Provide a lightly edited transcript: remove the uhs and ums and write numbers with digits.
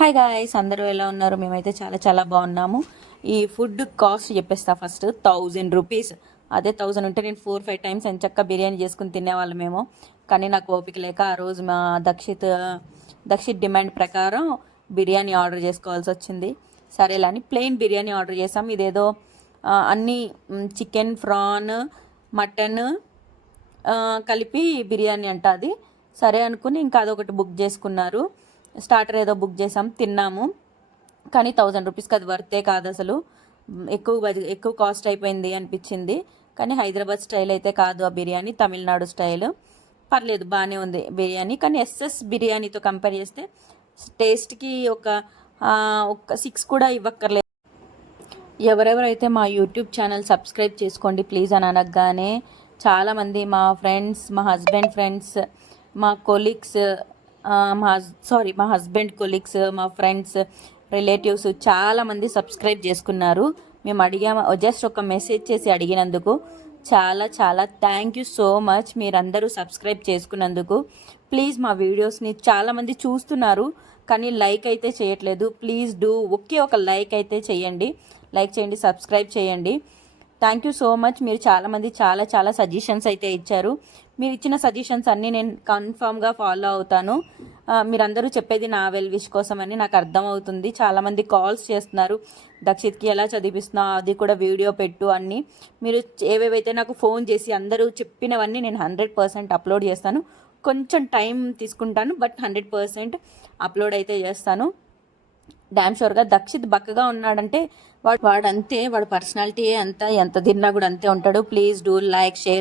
Hi guys, అందరూ ఎలా ఉన్నారు? మేమైతే చాలా చాలా బాగున్నాము. ఈ ఫుడ్ కాస్ట్ చెప్పేస్తా ఫస్ట్. 1000 రూపీస్. అదే 1000 ఉంటే నేను 4-5 టైమ్స్ ఎంచక్క బిర్యానీ చేసుకుని తినేవాళ్ళమేమో. కానీ నాకు ఓపిక లేక ఆ రోజు మా దక్షిత్ డిమాండ్ ప్రకారం బిర్యానీ ఆర్డర్ చేసుకోవాల్సి వచ్చింది. సరేలా అని ప్లెయిన్ బిర్యానీ ఆర్డర్ చేసాం. ఇదేదో అన్నీ చికెన్, ఫ్రాన్, మటన్ కలిపి బిర్యానీ అంట అది. సరే అనుకుని ఇంకా అదొకటి బుక్ చేసుకున్నారు. స్టార్టర్ ఏదో బుక్ చేసాం, తిన్నాము. కానీ 1000 రూపీస్కి అది వర్తే కాదు అసలు. ఎక్కువ కాస్ట్ అయిపోయింది అనిపించింది. కానీ హైదరాబాద్ స్టైల్ అయితే కాదు ఆ బిర్యానీ, తమిళనాడు స్టైల్. పర్లేదు, బాగానే ఉంది బిర్యానీ. కానీ ఎస్ఎస్ బిర్యానీతో కంపేర్ చేస్తే టేస్ట్కి ఒక 6 కూడా ఇవ్వక్కర్లేదు. ఎవరెవరైతే మా యూట్యూబ్ ఛానల్ సబ్స్క్రైబ్ చేసుకోండి ప్లీజ్ అని అనగానే చాలామంది మా ఫ్రెండ్స్, మా హస్బెండ్ ఫ్రెండ్స్, మా కొలీగ్స్, మా హస్బెండ్ కొలీగ్స్, మా ఫ్రెండ్స్, రిలేటివ్స్ చాలామంది సబ్స్క్రైబ్ చేసుకున్నారు. మేము అడిగాము, జస్ట్ ఒక మెసేజ్ చేసి అడిగినందుకు చాలా చాలా థ్యాంక్ యూ సో మచ్. మీరందరూ సబ్స్క్రైబ్ చేసుకున్నందుకు. ప్లీజ్ మా వీడియోస్ని చాలామంది చూస్తున్నారు కానీ లైక్ అయితే చేయట్లేదు. ప్లీజ్ డూ ఒకే ఒక లైక్ అయితే చేయండి. లైక్ చేయండి, సబ్స్క్రైబ్ చేయండి. Thank you so much. మీరు చాలామంది చాలా చాలా సజెషన్స్ అయితే ఇచ్చారు. మీరు ఇచ్చిన సజెషన్స్ అన్నీ నేను కన్ఫామ్గా ఫాలో అవుతాను. మీరందరూ చెప్పేది నా వెల్ విష్ కోసం అని నాకు అర్థమవుతుంది. చాలామంది కాల్స్ చేస్తున్నారు, దక్షిత్కి ఎలా చదివిస్తున్నావు, అది కూడా వీడియో పెట్టు అన్నీ. మీరు ఏవేవైతే నాకు ఫోన్ చేసి అందరూ చెప్పినవన్నీ నేను 100% అప్లోడ్ చేస్తాను. కొంచెం టైం తీసుకుంటాను, బట్ 100% అప్లోడ్ అయితే చేస్తాను. డ్యామ్ షూర్గా. దక్షిత్ బక్కగా ఉన్నాడంటే వాడు అంతే, వాడు పర్సనాలిటీ అంతా, ఎంత తిన్నా కూడా అంతే ఉంటాడు. Please do like, share.